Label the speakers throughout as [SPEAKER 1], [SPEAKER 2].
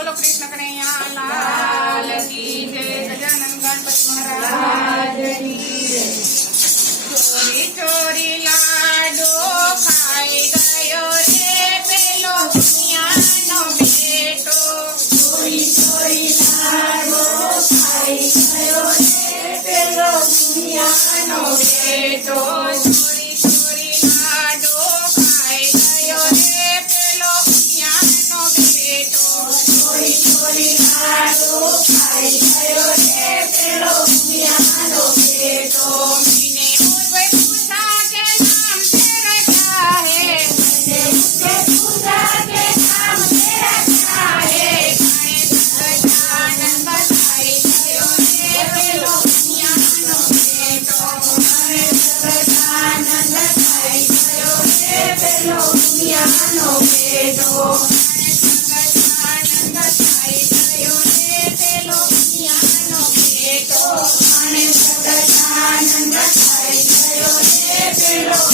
[SPEAKER 1] બોલો કૃષ્ણ કનૈયા, લાલ કી જય, ગજાનન ગણપતિ મહારાજ ચોરી ચોરી લાડો ખાઈ ગયો રે પેલો દુનિયાનો બેટો. ચોરી ચોરી લાડો ખાઈ ગયો રે પેલો દુનિયાનો બેટો. મનો ભેદો આનંદ થાય થયો રે પેલો મનો ભેદો અને સગત આનંદ થાય થયો રે પેલો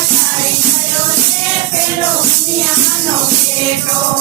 [SPEAKER 1] Ay, ay, ay, yo te pelo, mi amor, no quiero.